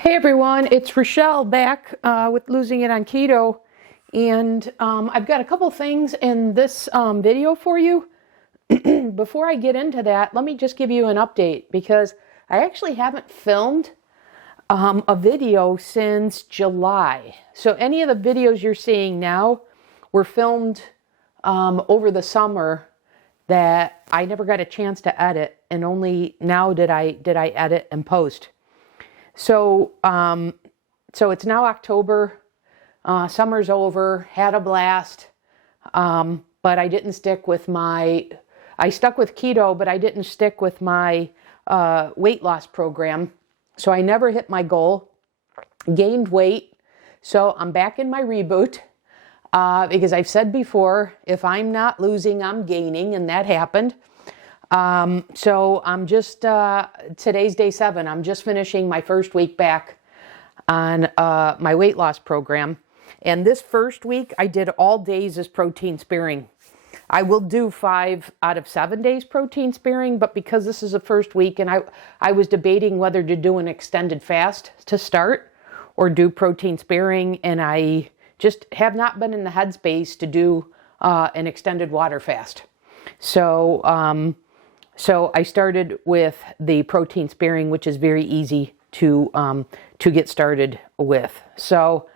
Hey everyone, it's Rochelle back with Losing It on Keto, and I've got a couple things in this video for you. Before I get into that, let me just give you an update because I actually haven't filmed a video since July. So any of the videos you're seeing now were filmed over the summer that I never got a chance to edit, and only now did I edit and post. So it's now October, summer's over, had a blast, but I didn't stick with I stuck with keto, but I didn't stick with my weight loss program. So I never hit my goal, gained weight. So I'm back in my reboot, because I've said before, if I'm not losing, I'm gaining, and that happened. So I'm just, today's day 7. I'm just finishing my first week back on my weight loss program. And this first week, I did all days as protein sparing. I will do 5 out of 7 days protein sparing, but because this is the first week, and I was debating whether to do an extended fast to start or do protein sparing, and I just have not been in the headspace to do an extended water fast. So I started with the protein sparing, which is very easy to get started with. So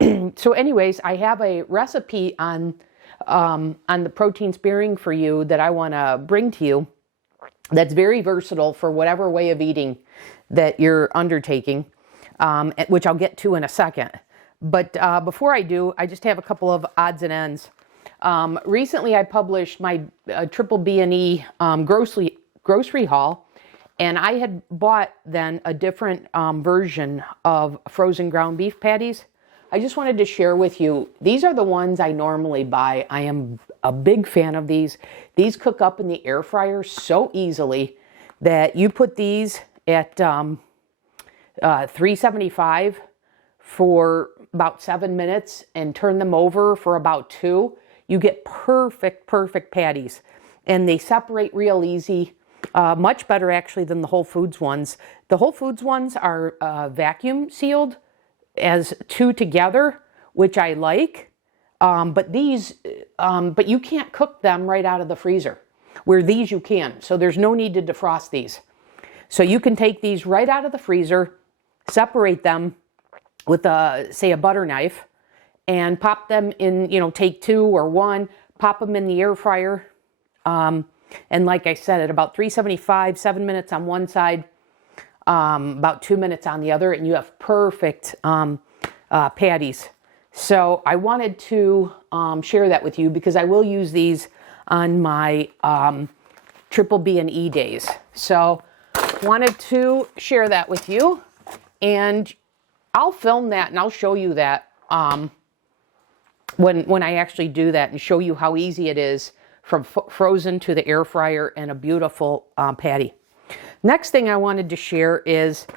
anyways, I have a recipe on the protein sparing for you that I want to bring to you. That's very versatile for whatever way of eating that you're undertaking, which I'll get to in a second. But before I do, I just have a couple of odds and ends. Recently I published my triple B&E grocery haul, and I had bought then a different version of frozen ground beef patties. I just wanted to share with you, these are the ones I normally buy. I am a big fan of these. These cook up in the air fryer so easily that you put these at 375 for about 7 minutes and turn them over for about 2. You get perfect patties, and they separate real easy, much better actually than the Whole Foods ones. The Whole Foods ones are vacuum sealed as 2 together, which I like, but you can't cook them right out of the freezer, where these you can. So there's no need to defrost these. So you can take these right out of the freezer, separate them with say a butter knife, and pop them in, take 2 or 1, pop them in the air fryer. And like I said, at about 375, 7 minutes on one side, about 2 minutes on the other, and you have perfect patties. So I wanted to share that with you because I will use these on my triple B&E days. So wanted to share that with you, and I'll film that and I'll show you that when I actually do that, and show you how easy it is from frozen to the air fryer and a beautiful patty. Next thing I wanted to share is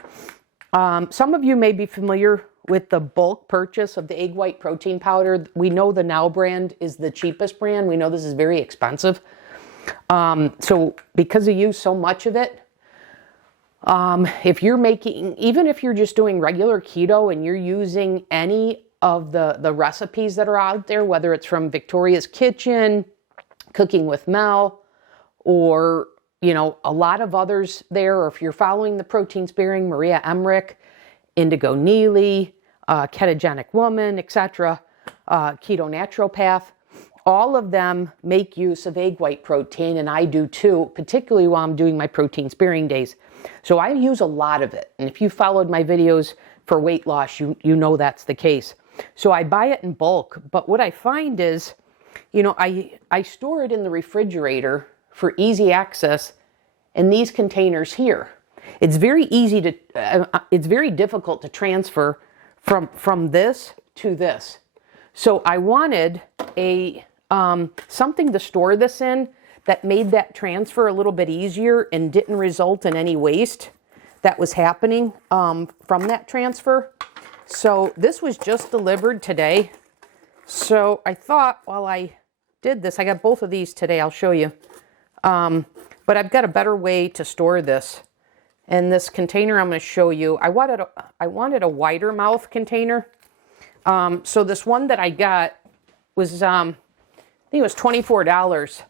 some of you may be familiar with the bulk purchase of the egg white protein powder. We know the Now brand is the cheapest brand. We know this is very expensive. So because you use so much of it, if you're making, even if you're just doing regular keto and you're using any of the recipes that are out there, whether it's from Victoria's Kitchen, Cooking with Mel, or a lot of others there, or if you're following the protein sparing, Maria Emmerich, Indigo Neely, Ketogenic Woman, etc., Keto Naturopath, all of them make use of egg white protein, and I do too, particularly while I'm doing my protein sparing days. So I use a lot of it, and if you followed my videos for weight loss, you know that's the case. So I buy it in bulk, but what I find is, I store it in the refrigerator for easy access in these containers here. It's very easy to, it's very difficult to transfer from this to this. So I wanted a something to store this in that made that transfer a little bit easier and didn't result in any waste that was happening from that transfer. So this was just delivered today. So I thought while I did this, I got both of these today, I'll show you. But I've got a better way to store this. And this container I'm going to show you, I wanted a wider mouth container. So this one that I got was, I think it was $24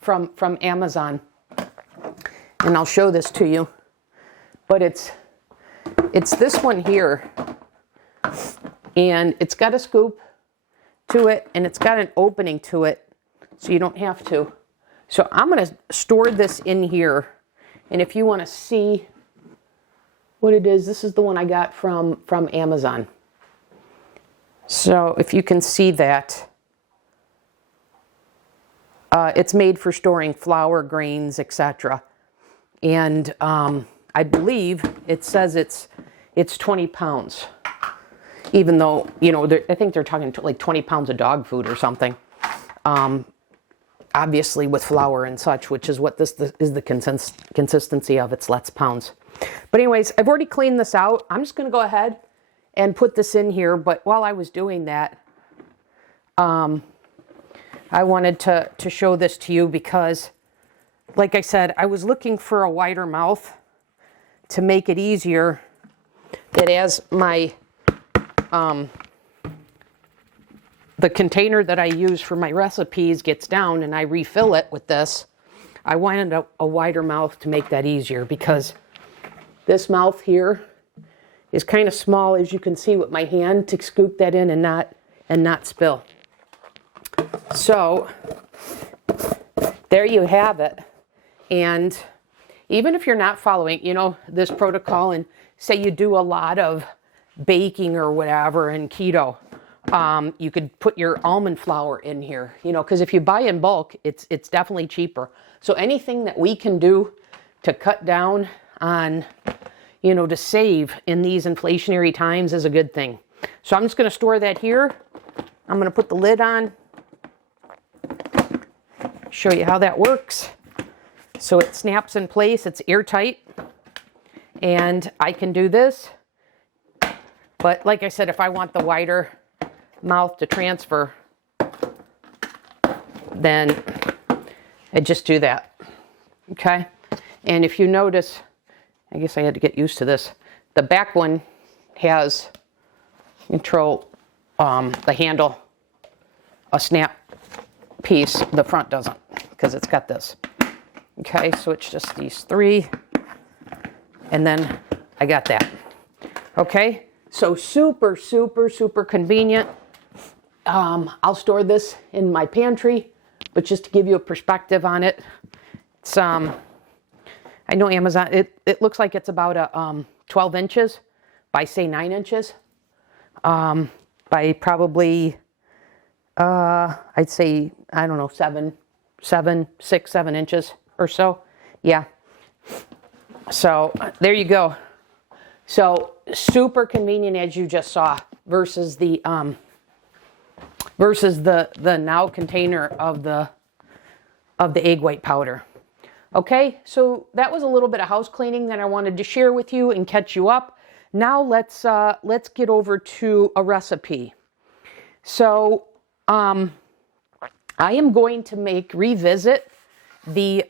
from Amazon. And I'll show this to you. But it's this one here. And it's got a scoop to it, and it's got an opening to it, so you don't have to. So I'm going to store this in here. And if you want to see what it is, this is the one I got from Amazon. So if you can see that, it's made for storing flour, grains, etc. And I believe it says it's 20 pounds. Even though, you know, I think they're talking like 20 pounds of dog food or something. Obviously with flour and such, which is what this is the consistency of. It's less pounds. But anyways, I've already cleaned this out. I'm just going to go ahead and put this in here. But while I was doing that, I wanted to show this to you because, like I said, I was looking for a wider mouth to make it easier that as my the container that I use for my recipes gets down and I refill it with this, I wanted a wider mouth to make that easier because this mouth here is kind of small, as you can see with my hand, to scoop that in and not spill. So there you have it. And even if you're not following, you know, this protocol, and say you do a lot of baking or whatever in keto, you could put your almond flour in here, you know, because if you buy in bulk, it's definitely cheaper. So anything that we can do to cut down on, you know, to save in these inflationary times is a good thing. So I'm just going to store that here. I'm going to put the lid on, show you how that works. So it snaps in place, it's airtight, and I can do this. But like I said, if I want the wider mouth to transfer, then I just do that. Okay? And if you notice, I guess I had to get used to this, the back one has control, the handle, a snap piece. The front doesn't, because it's got this. Okay, so it's just these three, and then I got that. Okay, so super, super, super convenient. I'll store this in my pantry, but just to give you a perspective on it, it's, I know Amazon, it looks like it's about a 12 inches by, say, 9 inches, by probably, I'd say, I don't know, 6, 7 inches or so. Yeah. So there you go. So super convenient, as you just saw, versus the now container of the egg white powder. Okay, so that was a little bit of house cleaning that I wanted to share with you and catch you up. Now let's get over to a recipe. So I am going to revisit the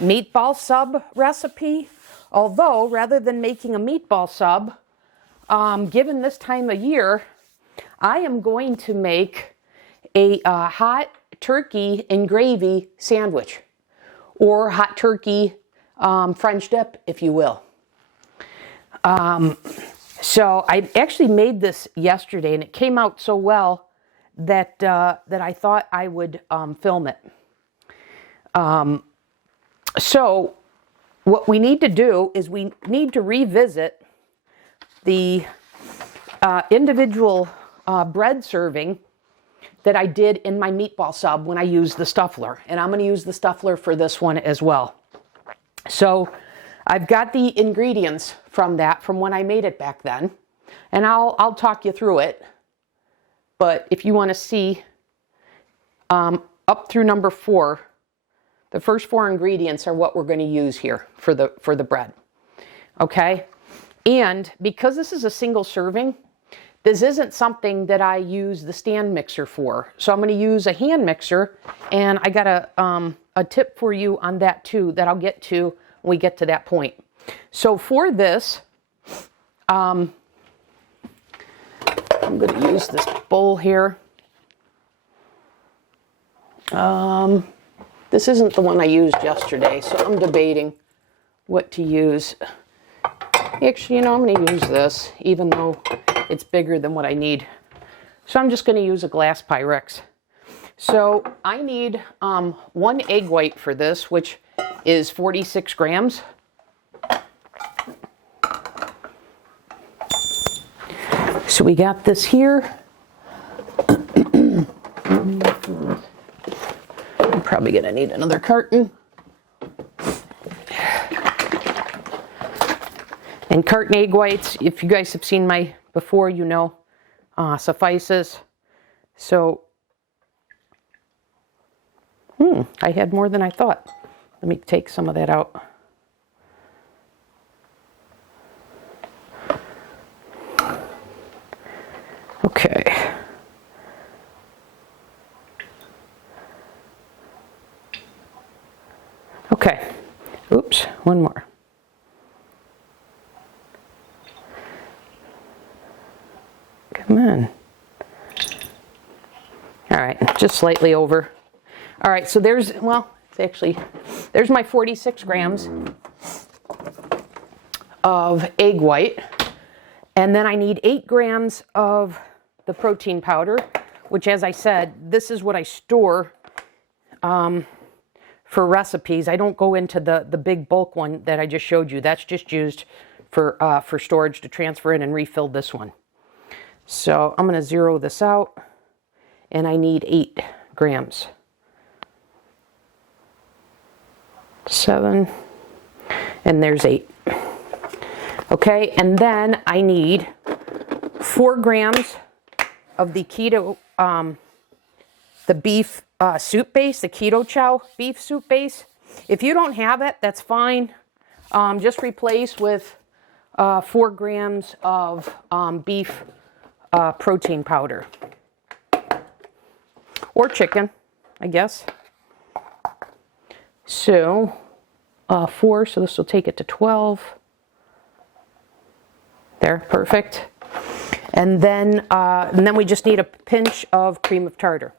meatball sub recipe. Although, rather than making a meatball sub, given this time of year, I am going to make a hot turkey and gravy sandwich, or hot turkey French dip, if you will. So I actually made this yesterday, and it came out so well that I thought I would film it. So what we need to do is we need to revisit the individual bread serving that I did in my meatball sub when I used the Stuffler. And I'm going to use the Stuffler for this one as well. So I've got the ingredients from when I made it back then. And I'll talk you through it. But if you want to see up through number 4, the first 4 ingredients are what we're going to use here for the bread. Okay? And because this is a single serving, this isn't something that I use the stand mixer for. So I'm going to use a hand mixer, and I got a tip for you on that too that I'll get to when we get to that point. So for this, I'm going to use this bowl here. This isn't the one I used yesterday, so I'm debating what to use. Actually, you know, I'm going to use this, even though it's bigger than what I need. So I'm just going to use a glass Pyrex. So I need 1 egg white for this, which is 46 grams. So we got this here. I'm probably going to need another carton. And carton egg whites, if you guys have seen my before, you know, suffices. So, I had more than I thought. Let me take some of that out. Okay. Okay. Oops, one more. Come on. All right, just slightly over. All right, so there's, well, it's actually, there's my 46 grams of egg white. And then I need 8 grams of the protein powder, which, as I said, this is what I store for recipes. I don't go into the big bulk one that I just showed you. That's just used for storage to transfer in and refill this one. So I'm going to zero this out, and I need 8 grams. 7, and there's 8. Okay, and then I need 4 grams of the keto, the beef soup base, the keto chow beef soup base. If you don't have it, that's fine. Just replace with 4 grams of beef protein powder. Or chicken, I guess. So, 4, so this will take it to 12. There, perfect. And then we just need a pinch of cream of tartar.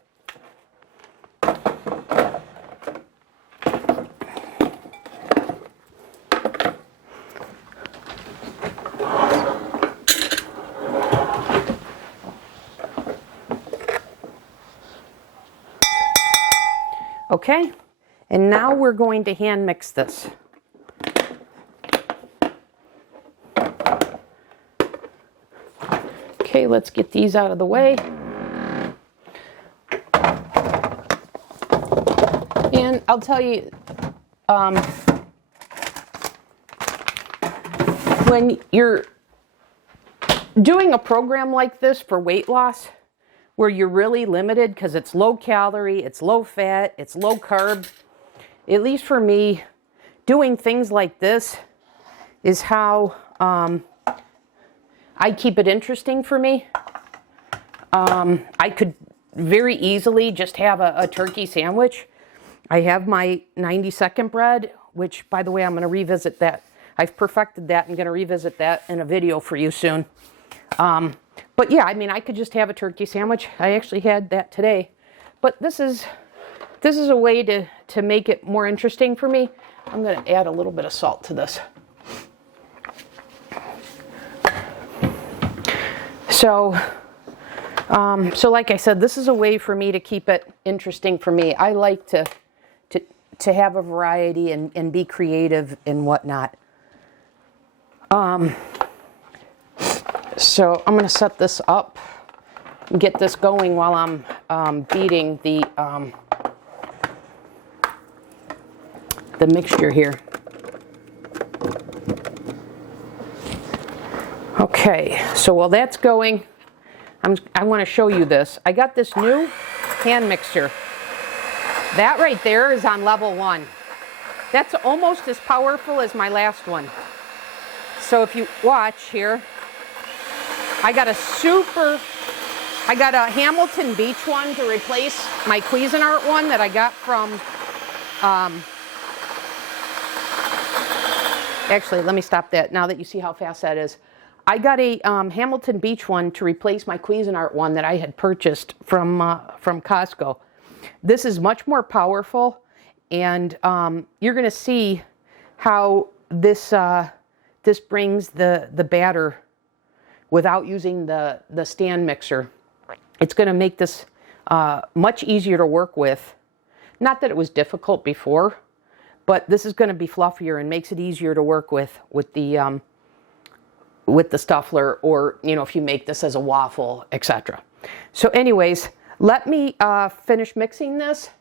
Okay, and now we're going to hand mix this. Okay, let's get these out of the way. And I'll tell you, when you're doing a program like this for weight loss, where you're really limited because it's low calorie, it's low fat, it's low carb, at least for me, doing things like this is how I keep it interesting for me. I could very easily just have a turkey sandwich. I have my 90-second bread, which, by the way, I'm going to revisit that. I've perfected that and going to revisit that in a video for you soon. But yeah, I mean, I could just have a turkey sandwich. I actually had that today. But this is a way to make it more interesting for me. I'm going to add a little bit of salt to this. So like I said, this is a way for me to keep it interesting for me. I like to have a variety and be creative and whatnot. So I'm going to set this up and get this going while I'm beating the mixture here. Okay, so while that's going, I want to show you this. I got this new hand mixer. That right there is on level 1. That's almost as powerful as my last one. So if you watch here, I got a Hamilton Beach one to replace my Cuisinart one that I got from Actually, let me stop that now that you see how fast that is. I got a Hamilton Beach one to replace my Cuisinart one that I had purchased from Costco. This is much more powerful, and you're going to see how this this brings the batter without using the stand mixer. It's going to make this much easier to work with. Not that it was difficult before, but this is going to be fluffier and makes it easier to work with the Stuffler, or if you make this as a waffle, etc. So anyways, let me finish mixing this,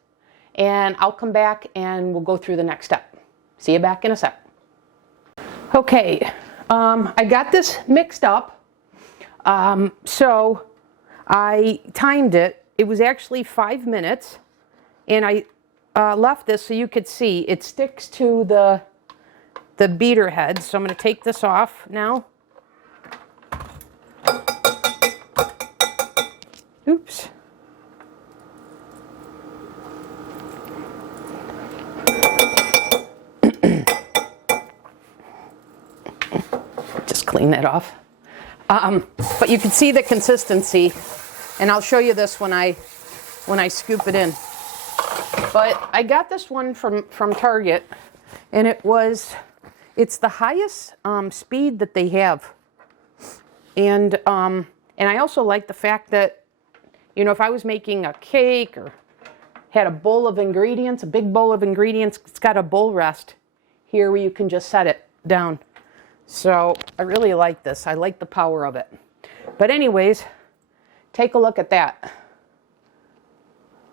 and I'll come back and we'll go through the next step. See you back in a sec. Okay, I got this mixed up. So I timed it. It was actually 5 minutes, and I left this so you could see it sticks to the beater head. So I'm going to take this off now. Oops. Just clean that off. But you can see the consistency, and I'll show you this when I scoop it in. But I got this one from Target, and it's the highest speed that they have. And I also like the fact that, if I was making a cake or had a bowl of ingredients, a big bowl of ingredients, it's got a bowl rest here where you can just set it down. So I really like this. I like the power of it. But anyways, take a look at that.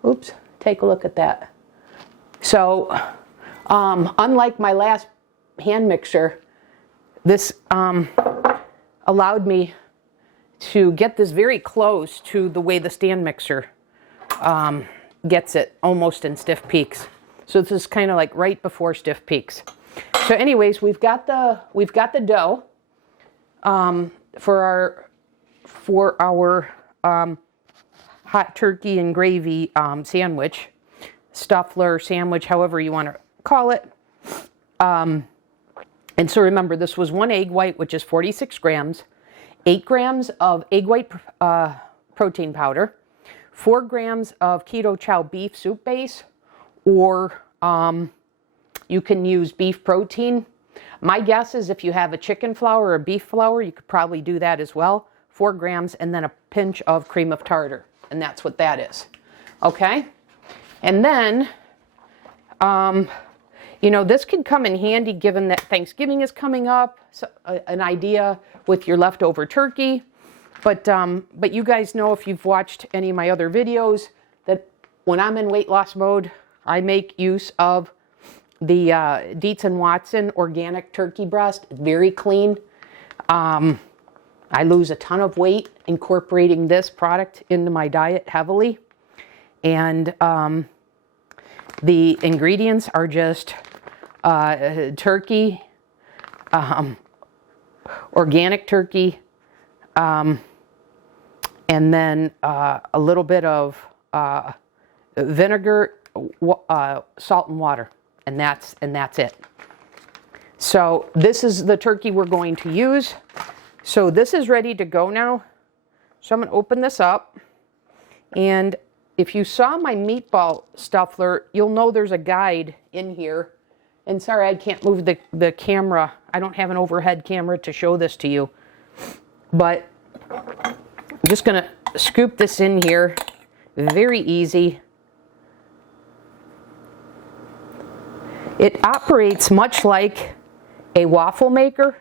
Oops, take a look at that. So unlike my last hand mixer, this allowed me to get this very close to the way the stand mixer gets it, almost in stiff peaks. So this is kind of like right before stiff peaks. So anyways, we've got the dough for our hot turkey and gravy sandwich, Stuffler sandwich, however you want to call it. And so remember, this was 1 egg white, which is 46 grams, 8 grams of egg white protein powder, 4 grams of keto chow beef soup base, or you can use beef protein. My guess is if you have a chicken flour or a beef flour, you could probably do that as well. 4 grams, and then a pinch of cream of tartar. And that's what that is. Okay? And then, this could come in handy given that Thanksgiving is coming up. So, an idea with your leftover turkey. But you guys know, if you've watched any of my other videos, that when I'm in weight loss mode, I make use of the Dietz & Watson organic turkey breast. Very clean. I lose a ton of weight incorporating this product into my diet heavily. And the ingredients are just turkey, organic turkey, and then a little bit of vinegar, salt and water. And that's it. So this is the turkey we're going to use. So this is ready to go now. So I'm going to open this up. And if you saw my meatball Stuffler, you'll know there's a guide in here. And sorry, I can't move the camera. I don't have an overhead camera to show this to you. But I'm just going to scoop this in here. Very easy. It operates much like a waffle maker.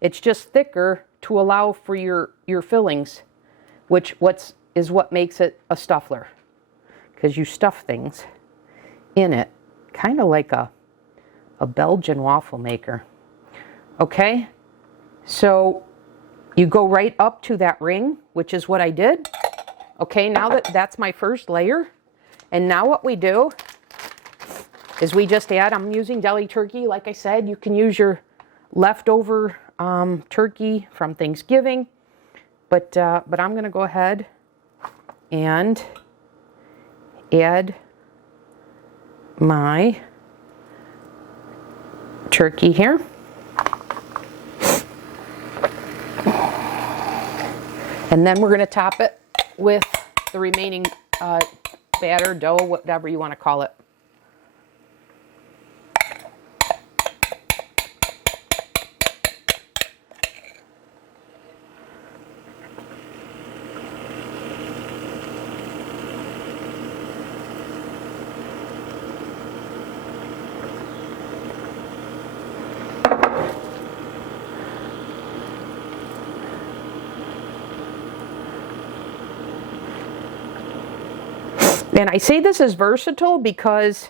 It's just thicker to allow for your fillings, which is what makes it a Stuffler, because you stuff things in it, kind of like a Belgian waffle maker. Okay, so you go right up to that ring, which is what I did. Okay, now that's my first layer, and now what we do is we just add, I'm using deli turkey, like I said. You can use your leftover turkey from Thanksgiving, but I'm going to go ahead and add my turkey here. And then we're going to top it with the remaining batter, dough, whatever you want to call it. And I say this is versatile because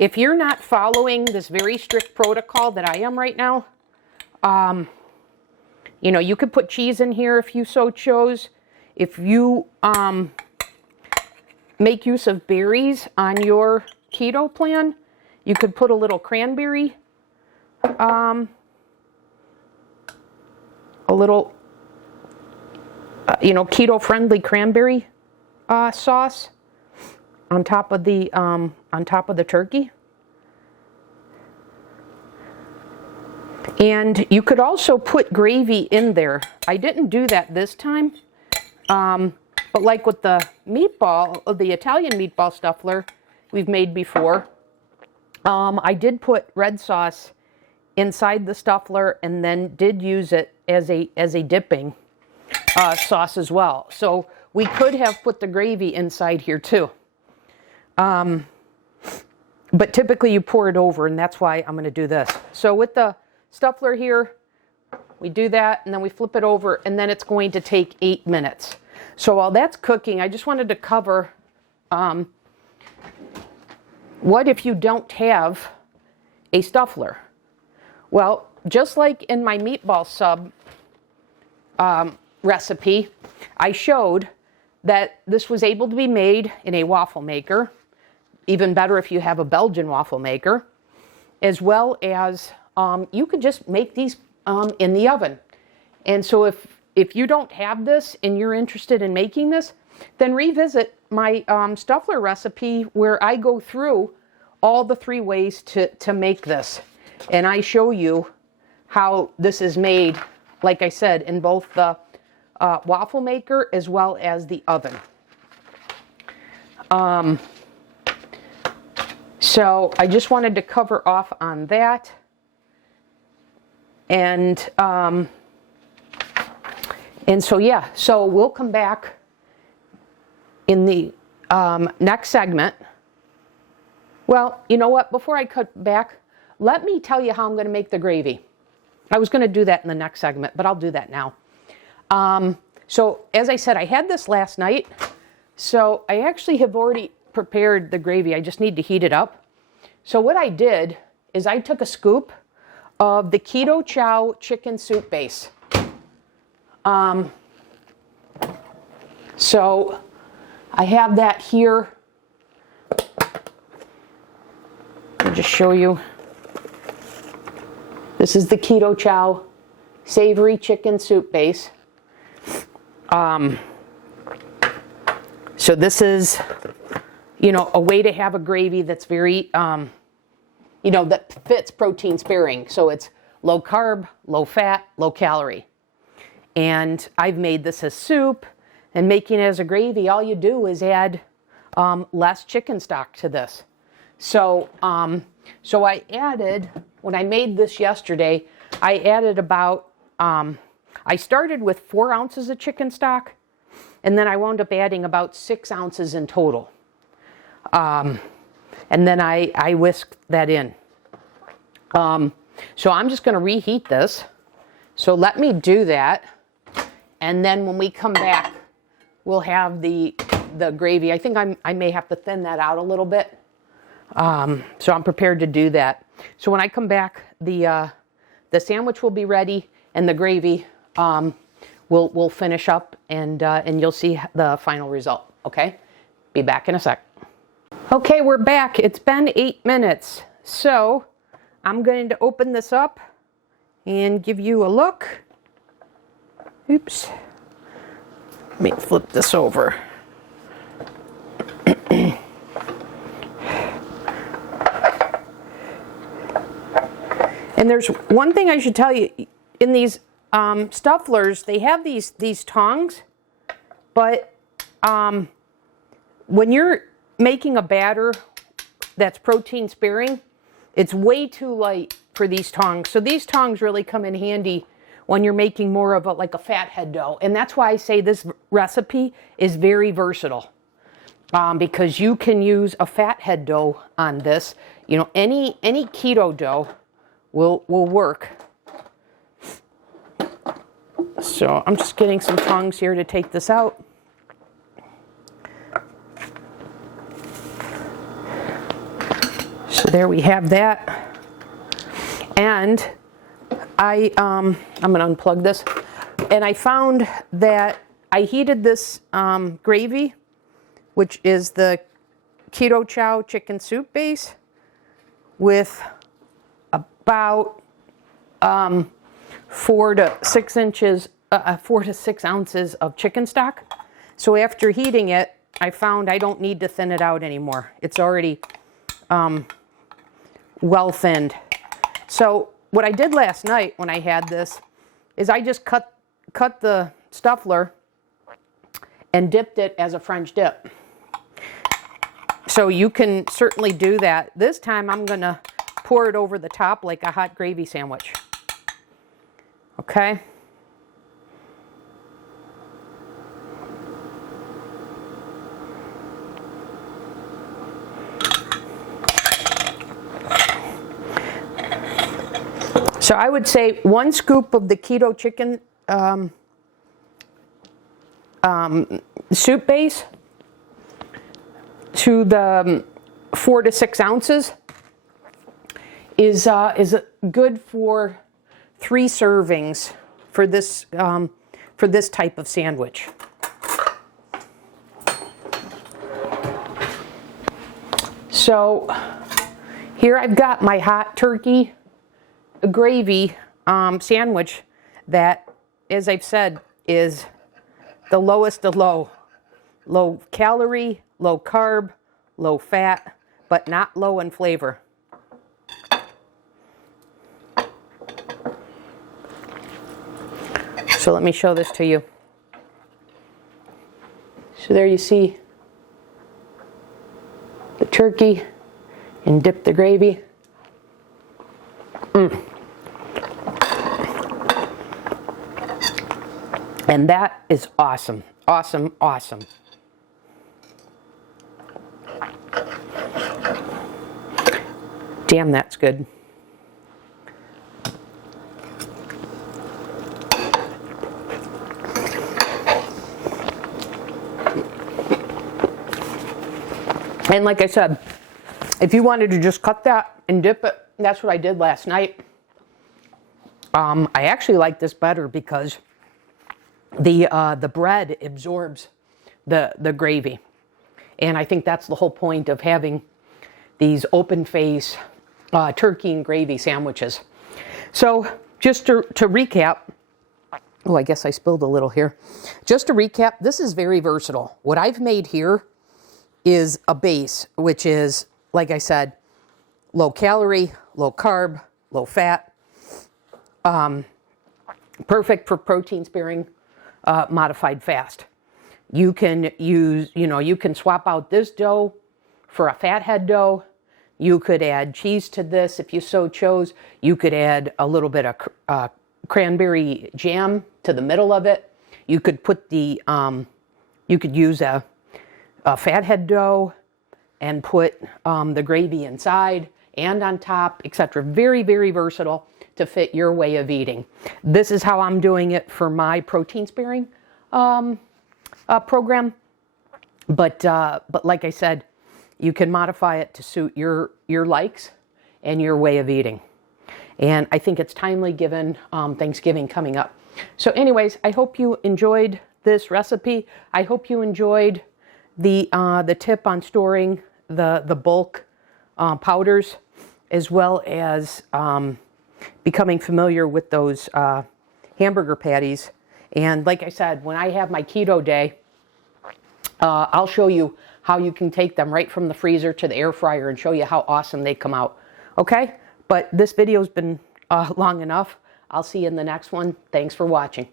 if you're not following this very strict protocol that I am right now, you know, you could put cheese in here if you so chose. If you make use of berries on your keto plan, you could put a little cranberry, a little, you know, keto-friendly cranberry sauce on top of the turkey. And you could also put gravy in there. I didn't do that this time, but like with the meatball, the Italian meatball stuffler we've made before, I did put red sauce inside the stuffler and then did use it as a dipping sauce as well. So we could have put the gravy inside here too. But typically you pour it over, and that's why I'm going to do this. So with the stuffler here, we do that, and then we flip it over, and then it's going to take 8 minutes. So while that's cooking, I just wanted to cover what if you don't have a stuffler? Well, just like in my meatball sub recipe, I showed that this was able to be made in a waffle maker. Even better if you have a Belgian waffle maker, as well as you could just make these in the oven. And so if you don't have this and you're interested in making this, then revisit my stuffler recipe where I go through all the 3 ways to make this. And I show you how this is made, like I said, in both the waffle maker as well as the oven. So I just wanted to cover off on that. And so, yeah, so we'll come back in the next segment. Well, you know what? Before I cut back, let me tell you how I'm going to make the gravy. I was going to do that in the next segment, but I'll do that now. So as I said, I had this last night. So I actually have already prepared the gravy. I just need to heat it up. So what I did is I took a scoop of the Keto Chow chicken soup base. So I have that here. I'll just show you. This is the Keto Chow savory chicken soup base. So this is, you know, a way to have a gravy that's very, you know, that fits protein sparing. So it's low carb, low fat, low calorie. And I've made this as soup, and making it as a gravy, all you do is add less chicken stock to this. So, so I added, when I made this yesterday, I added about, I started with 4 ounces of chicken stock, and then I wound up adding about 6 ounces in total. And then I whisked that in. So I'm just going to reheat this. So let me do that. And then when we come back, we'll have the gravy. I think I may have to thin that out a little bit. So I'm prepared to do that. So when I come back, the sandwich will be ready, and the gravy we'll finish up, and you'll see the final result. Okay? Be back in a sec. Okay, we're back. It's been 8 minutes. So I'm going to open this up and give you a look. Oops. Let me flip this over. And there's one thing I should tell you. In these Stufflers, they have these tongs, but when you're making a batter that's protein sparing, it's way too light for these tongs. So these tongs really come in handy when you're making more of like a fathead dough. And that's why I say this recipe is very versatile, because you can use a fathead dough on this. You know, any keto dough will work. So I'm just getting some tongs here to take this out. So there we have that. And I'm going to unplug this. And I found that I heated this gravy, which is the Keto Chow chicken soup base, with about 4 to 6 ounces of chicken stock. So after heating it, I found I don't need to thin it out anymore. It's already well thinned. So what I did last night when I had this is I just cut the stuffler and dipped it as a French dip. So you can certainly do that. This time I'm going to pour it over the top like a hot gravy sandwich. Okay? So I would say 1 scoop of the keto chicken soup base to the 4 to 6 ounces is good for 3 servings for this type of sandwich. So here I've got my hot turkey gravy sandwich that, as I've said, is the lowest of low. Low calorie, low carb, low fat, but not low in flavor. So let me show this to you. So there you see the turkey and dip the gravy. And that is awesome, awesome, awesome. Damn, that's good. And like I said, if you wanted to just cut that and dip it, that's what I did last night. I actually like this better because the bread absorbs the gravy. And I think that's the whole point of having these open face turkey and gravy sandwiches. So just to recap, oh, I guess I spilled a little here. Just to recap, this is very versatile. What I've made here is a base, which is, like I said, low calorie, low carb, low fat, perfect for protein sparing, modified fast. You can use, you can swap out this dough for a fathead dough. You could add cheese to this if you so chose. You could add a little bit of cranberry jam to the middle of it. You could put you could use a fathead dough and put the gravy inside and on top, etc. Very, very versatile to fit your way of eating. This is how I'm doing it for my protein sparing program. But like I said, you can modify it to suit your likes and your way of eating. And I think it's timely given Thanksgiving coming up. So anyways, I hope you enjoyed this recipe. I hope you enjoyed the tip on storing the bulk powders, as well as becoming familiar with those hamburger patties. And like I said, when I have my keto day, I'll show you how you can take them right from the freezer to the air fryer and show you how awesome they come out. Okay? But this video's been long enough. I'll see you in the next one. Thanks for watching.